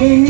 day.